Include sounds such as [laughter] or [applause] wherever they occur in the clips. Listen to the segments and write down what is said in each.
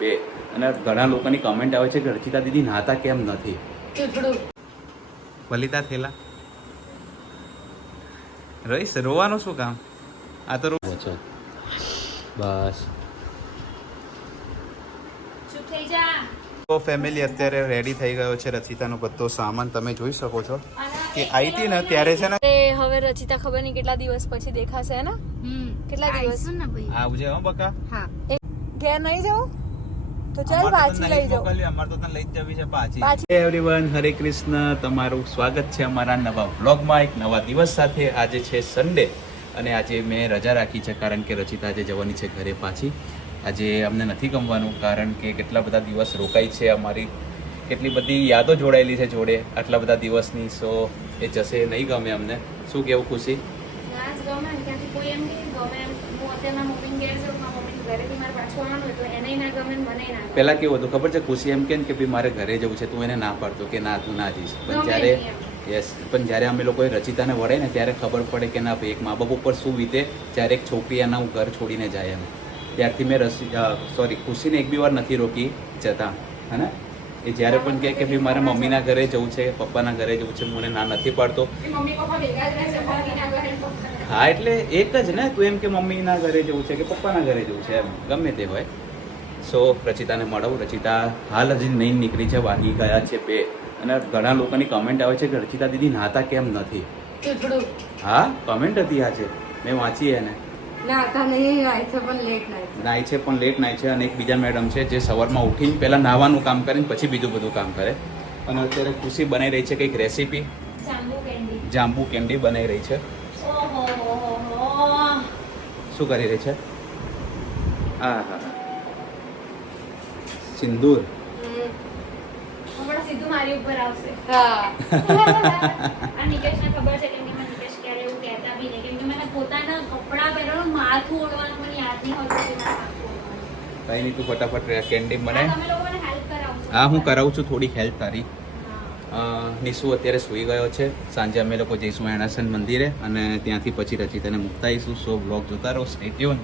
બે. અને ઘણા લોકોની કમેન્ટ આવે છે કે રચિતા દીદી નાતા કેમ નથી? વલિતા થેલા. રહીશ રોવાનું શું કામ? આ તો રોવો છો બસ. તો ફેમિલી અત્યારે રેડી થઈ ગયો છે રચિતાનો બધો સામાન. તમે જોઈ શકો છો કે આવી હતી ને ત્યારે છે ને હવે રચિતા ખબર નહીં કેટલા દિવસ પછી દેખાશે ને? કેટલા દિવસ? આવજે હો બકા. હા. ઘેર નહીં જવું તો ચાલ પાછી લઈ જાઉં અમાર તો તને લઈ જવી છે પાછી. પાછી. એવરીવન હરે કૃષ્ણ તમારું સ્વાગત છે અમારા નવા વ્લોગમાં એક નવા દિવસ સાથે આજે છે સન્ડે અને આજે મેં રજા રાખી છે કારણ કે રચિતા આજે જવાની છે ઘરે પાછી. આજે અમને નથી ગમવાનું કારણ કે કેટલા બધા દિવસ રોકાઈ છે અમારી. કેટલી બધી યાદો જોડાયેલી છે જોડે. આટલા બધા દિવસની સો એ જશે નહીં ગમે અમને. શું કેવું ખુશી? ના જ ગમે કોઈ એમ નહીં ગમે. હું અત્યારે મારા ઘેર જાઉં મારા મમ્મીને ઘરેથી મારે પાછું આવવાનું હોય એને ના ગમે મને ના પહેલા કેવું હતું ખબર છે ખુશી એમ કે કે ભાઈ મારે ઘરે જવું છે તું એને ના પાડતો કે ના તું ના જઈશ. પણ જ્યારે યસ પણ જ્યારે અમે લોકોએ રચિતાને વળે ને ત્યારે ખબર પડે કે ના ભાઈ એક મા બાપ ઉપર શું વીતે જ્યારે એક છોકરી એના ઘર છોડીને જાય એમ. ત્યારથી મેં રસી સોરી ખુશીને એક બી વાર નથી રોકી જતા હે એ જ્યારે પણ કહે કે ભાઈ મારે મમ્મીના ઘરે જવું છે પપ્પાના ઘરે જવું છે મને ના નથી પાડતો. મમ્મી પપ્પા ભેગા જ રહે છે મમ્મીના ઘરે પપ્પાના હા એટલે એક જ ને તું એમ કે મમ્મીના ઘરે જવું છે કે પપ્પાના ઘરે જવું છે એમ ગમે તે હોય. સો રચિતાને મળવું. રચિતા હાલ હજી નહીં નીકળી છે વાગી ગયા છે બે. અને ઘણા લોકોની કમેન્ટ આવે છે કે રચિતા દીદી નાતા કેમ નથી? હા કમેન્ટ હતી આજે. મેં વાંચી એને. નાય છે પણ લેટ નાય છે. પણ લેટ નાય છે અને એક બીજા મેડમ છે જે સવારમાં ઉઠીને પહેલાં નાહવાનું કામ કરીને પછી બીજું બધું કામ કરે. અને અત્યારે ખુશી બનાવી રહી છે કંઈક રેસીપી જાંબુ કેન્ડી બનાવી રહી છે. શું કરી રહી છે? હા હા હા. સિંદૂર. સીધું મારી ઉપર આવશે. હા. નિકેશને ખબર છે કેમ કે મને નિકેશ ક્યારે એવું કહેતા બી નહીં. કેમ કે મને પોતાના કપડાં પહેરવાનું માથું ઓળવાનું મને યાદ નહીં હોતું કે મારે કઈ નહીં તું ફટાફટ કેન્ડી મને હા હું કરાવું છું થોડીક હેલ્પ તારી. નિશુ અત્યારે સૂઈ ગયો છે. સાંજે અમે લોકો જઈશું એણાસન મંદિરે અને ત્યાંથી પછી રચિતાને મૂકતા આવીશું સો બ્લોગ જોતા રહો સ્ટેટ્યુન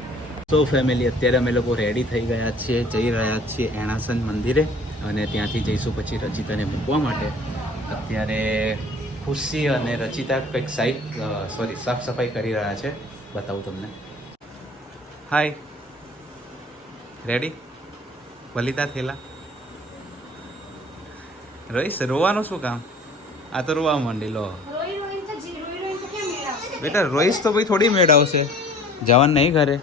સો ફેમિલી અત્યારે અમે લોકો રેડી થઈ ગયા છીએ, જઈ રહ્યા છીએ એણાસન મંદિરે અને ત્યાંથી જઈશું પછી રચિતાને મૂકવા માટે. અત્યારે ખુશી અને રચિતા કંઈક સાઈડ સોરી સાફ સફાઈ કરી રહ્યા છે. બતાવું તમને. હાય રેડી વલિતા થેલા. રહીશ રોવાનું શું કામ? આ તો રોવા માંડી લો? બેટા રોઈશ તો ભાઈ થોડી મેળ આવશે. જવાન નહીં ઘરે?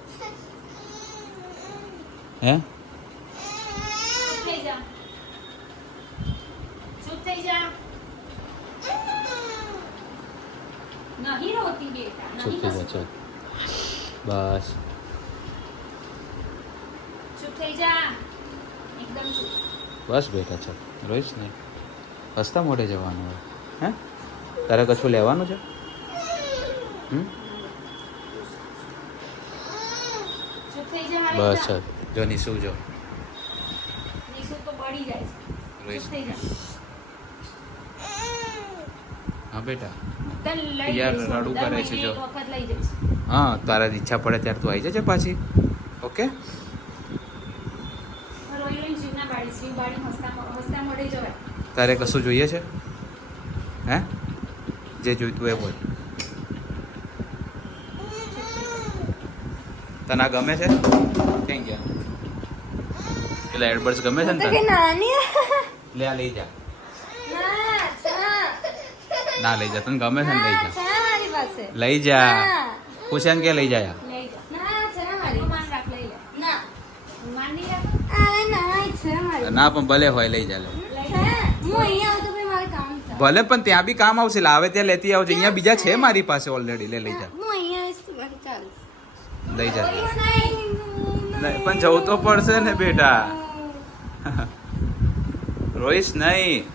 હે? બસ. બસ બેટા ચાલ રોઈશ નહીં. હસતા મોઢે જવાનું હોય. હે? તારે કશું લેવાનું છે? બસ જો નિશુ જો. હા બેટા. યાર, રડું કરે છે જો. હા તારા ઈચ્છા પડે ત્યારે તું આવી જજે પાછી. ઓકે? રોઈ રોઈ જીવના બાળી જીવ બાળી હસતા હસતા મોઢે જવાય. તારે કશું જોઈએ છે? હે? જે જોઈતું એ બોલ. તને આ ગમે છે? ક્યાં ગયા? પેલા એડબર્ડ્સ ગમે છે ને તને? લે આ લઈ જા. ના લઈ જા. તને ગમે છે ને લઈ જા. ચા મારી પાસે. લઈ જા. પૂછે ને કે લઈ જાય? લઈ ના ચા તું મારી. માન રાખ, લઈ લે. ના. માન નહીં રાખ? અરે ના ચા મારી. ના પણ ભલે હોય લઈ જા લે. ભલે પણ ત્યાં બી કામ આવશે. લાવે ત્યાં લેતી આવજે. અહીંયા બીજા છે મારી પાસે ઓલરેડી લે લઈ જા. લઈ જા પણ જવું તો પડશે ને બેટા. [laughs] રોઈશ નહીં.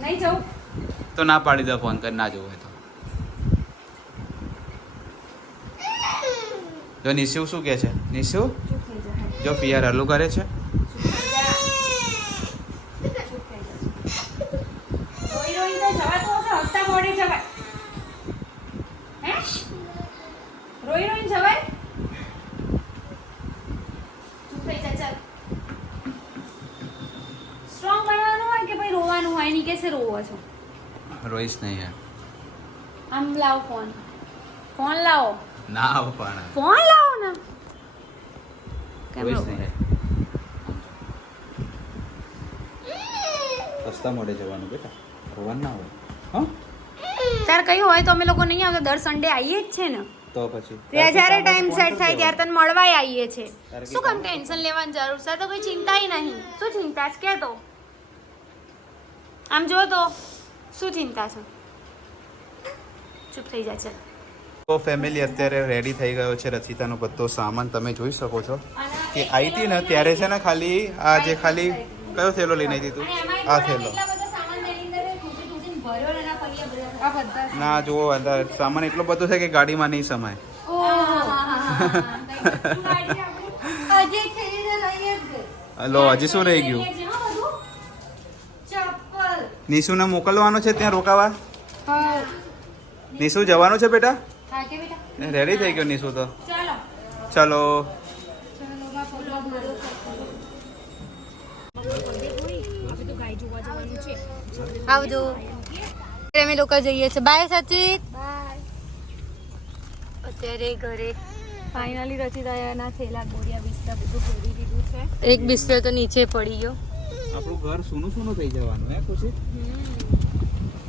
નહીં જવું? તો ના પાડી દો ફોન કરી ના જવું હોય તો. જો નિશુ શું કે છે? નિશુ. જો પિયર હલું કરે છે? રોઈ રોઈને જવાય? ચૂપ થઈ જા ચાલ. સ્ટ્રોંગ બનવાનું હોય કે ભાઈ રોવાનું હોય? એની કેસે રોવો છો? રોઈશ નહીં યાર. આમ લાવો ફોન. ફોન લાવો. ના આવો પણ. ફોન લાવો ને. કેમ રોઈશ નહીં મોડે જવાનું બેટા. રોવાનું ના હોય. હા? તાર કયું હોય તો અમે લોકો નહીં આવતા દર સન્ડે આવીએ જ છે ને. તો પછી. તે જ્યારે ટાઈમ સેટ થાય ત્યારે તને મળવાય આવીએ છે. શું કામ ટેન્શન લેવાની જરૂર છે? તો કોઈ ચિંતાઈ નહીં. શું ચિંતા છે? કે તો. આમ જો તો શું ચિંતા છે? ચૂપ થઈ જાય છે તો ફેમિલી અત્યારે રેડી થઈ ગયો છે રચિતાનો બધો સામાન. તમે જોઈ શકો છો કે આવી હતી ને ત્યારે છે ને ખાલી આ જે ખાલી કયો થેલો લઈને આવી તું આ થેલો. ના જુઓ અંદર સામાન એટલો બધો છે કે ગાડીમાં નહીં સમાય. હલો હજી શું રહી ગયું? નિશુને મોકલવાનો છે ત્યાં રોકાવા? નિશુ જવાનું છે બેટા? રેડી થઈ ગયો નિશુ તો? ચલો. આવજો. અમે લોકો જઈએ છીએ બાય સચિત અત્યારે ઘરે ફાઇનલી રચિતાના થેલા બોરિયા બિસ્તરા બધું ભરી દીધું છે. એક બિસ્તર તો નીચે પડી ગયો. આપણું ઘર સૂનું સૂનું થઈ જવાનું હે ખુશી?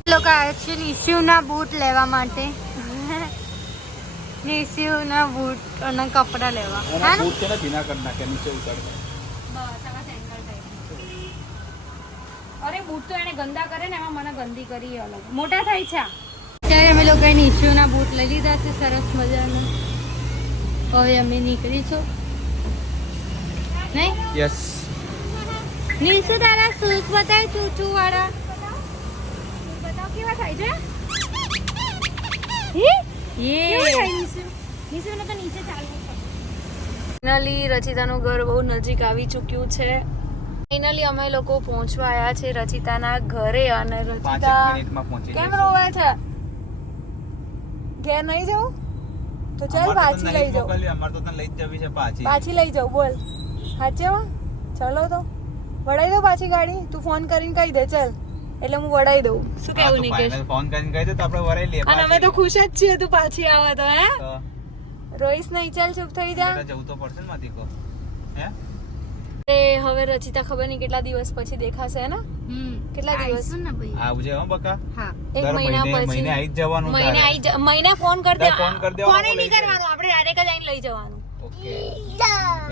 લોકો આવ્યા છે નિશિવના બૂટ લેવા માટે. નિશિવના બૂટ અને કપડા લેવા. હા એના ને? બૂટ છે ને ભીના કરી નાખે નીચે ઉતારી અરે બૂટ તો એને ગંદા કરે ને એમાં મને ગંદી કરી અલગ. મોટા થાય છે અત્યારે ત્યારે અમે લોકોએ નિશિવના બૂટ લઈ લીધા છે સરસ મજાના. હવે અમે નીકળીશું. નહીં? યસ નિશુ તારા શૂઝ બતાય ચૂચુ વાળા બતાવ કેવા થાય છે? ફાઇનલી રચિતાનું ઘર બહુ નજીક આવી ચૂક્યું છે. ફાઇનલી અમે લોકો પહોંચવા આવ્યા છે રચિતાના ઘરે અને રચિતા કેમ રોવે છે? ઘેર નહીં જવું? તો ચાલ પાછી લઈ જાઉં મોકલી, તો તને લઈ જવી છે પાછી. પાછી લઈ જાઉં બોલ. સાચે ચલો તો. વડાઈ દો પાછી ગાડી. તું ફોન કરીને કહી દે ચાલ. એટલે હું વડાઈ દઉં. શું કેવું નિકેશ? ફોન કરીને કહી દે તો આપણે વડાઈ લઈએ અને અમે તો ખુશ જ છીએ તું પાછી આવે તો હે? રોઈશ નહીં ચાલ ચૂપ થઈ જા. જવું તો પડશે ને માથી કો હે? હવે રચિતા ખબર નહીં કેટલા દિવસ પછી દેખાશે ને? કેટલા દિવસ? આવજે હો બકા. એક મહિના પછી. મહિને આવી જ જવાનું મહિને. આઈ મહિને ફોન કરી દે ફોન કરી દેવાનો, ફોન નહીં. કરવાનું આપણે ડાયરેક્ટ જ આઈને લઈ જવાનું. ઓકે.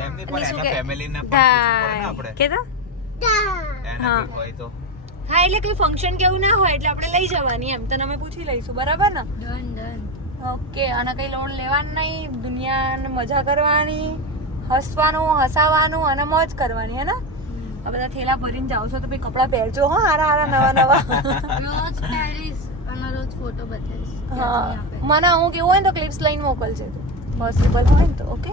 એમની પણ શું એના? ફેમિલી ને પણ આપણે. હા. હોય તો. હા એટલે કઈ ફંક્શન કેવું ના હોય એટલે આપણે લઈ જવાની એમ. તને અમે પૂછી લઈશું બરાબર ને? ડન ડન ઓકે અને કઈ લોન લેવાનું નહીં? દુનિયાને મજા કરવાની? હસવાનું હસાવાનું અને મોજ કરવાની હે ને આ બધા થેલા ભરીને જાવ છો તો ભાઈ કપડાં પહેરજો હા હારા હારા નવા નવા. રોજ પહેરીશ અને રોજ ફોટો બતાવીશ. હા. મને હું કેવું હોય ને તો ક્લિપ્સ લઈને મોકલજે પોસિબલ હોય ને તો ઓકે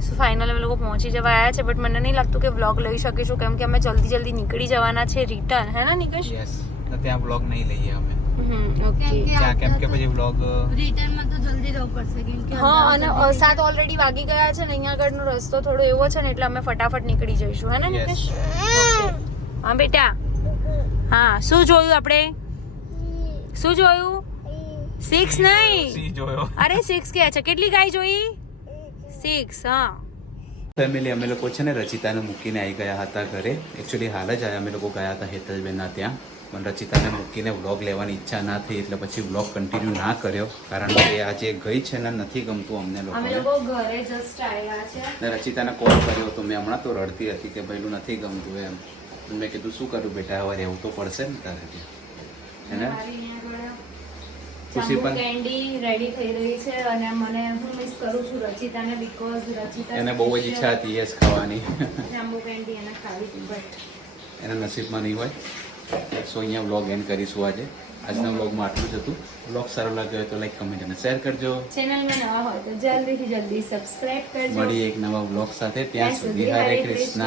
સો ફાઇનલ અમે લોકો પહોંચી જવા આવ્યા છે બટ મને નહીં લાગતું કે વ્લોગ લઈ શકીશું કેમ કે અમે જલ્દી જલ્દી નીકળી જવાના છે રિટર્ન હે ને નિકેશ યસ ત્યાં બ્લોગ નહીં લઈએ અમે. કેમ કે પછી બ્લોગ રિટર્નમાં તો જલ્દી જવું પડશે કેમ કે હા અને સાત ઓલરેડી વાગી ગયા છે ને અહીંયા આગળનો રસ્તો થોડો એવો છે ને એટલે અમે ફટાફટ નીકળી જઈશું હે ને નિકેશ હા બેટા. હા શું જોયું આપણે? શું જોયું? સિક્સ નહીં. સી અરે સિક્સ કે છે? કેટલી ગાય જોઈ? સિક્સ હા. ફેમિલી અમે લોકો છે ને રચિતાને મૂકીને આવી ગયા હતા ઘરે. એકચ્યુઅલી હાલ જ આવ્યા અમે લોકો ગયા હતા હેતલબેનના ત્યાં. પણ રચિતાને મૂકીને વ્લોગ લેવાની ઈચ્છા ના થઈ એટલે પછી વ્લોગ કન્ટિન્યુ ના કર્યો. કારણ કે આજે ગઈ છે ને નથી ગમતું અમને લોકોને. લોકો ઘરે જસ્ટ આવ્યા છે. ને રચિતાને કોલ કર્યો તો મેં હમણાં તો રડતી હતી કે ભાઈ નથી ગમતું એમ. મેં કીધું શું કરું બેટા? હવે રહેવું તો પડશે ને તારે એને ખુશી પણ- કેન્ડી રેડી થઈ રહી છે અને મને હું મિસ કરું છું રચિતાને બીકોઝ રચિતા એને બહુ જ ઈચ્છા હતી યસ ખાવાની. જાંબુ કેન્ડી એને ખાવી બટ એના નસીબમાં નહીં હોય. સો અહીંયા વ્લોગ એન્ડ કરીશું આજે. આજના વ્લોગમાં આટલું જ હતું. વ્લોગ સારો લાગ્યો હોય તો લાઈક કમેન્ટ અને શેર કરજો. ચેનલમાં નવા હોય તો જલ્દીથી જલ્દી સબસ્ક્રાઇબ કરજો. મળી એક નવા વ્લોગ સાથે. ત્યાં સુધી હરે કૃષ્ણ.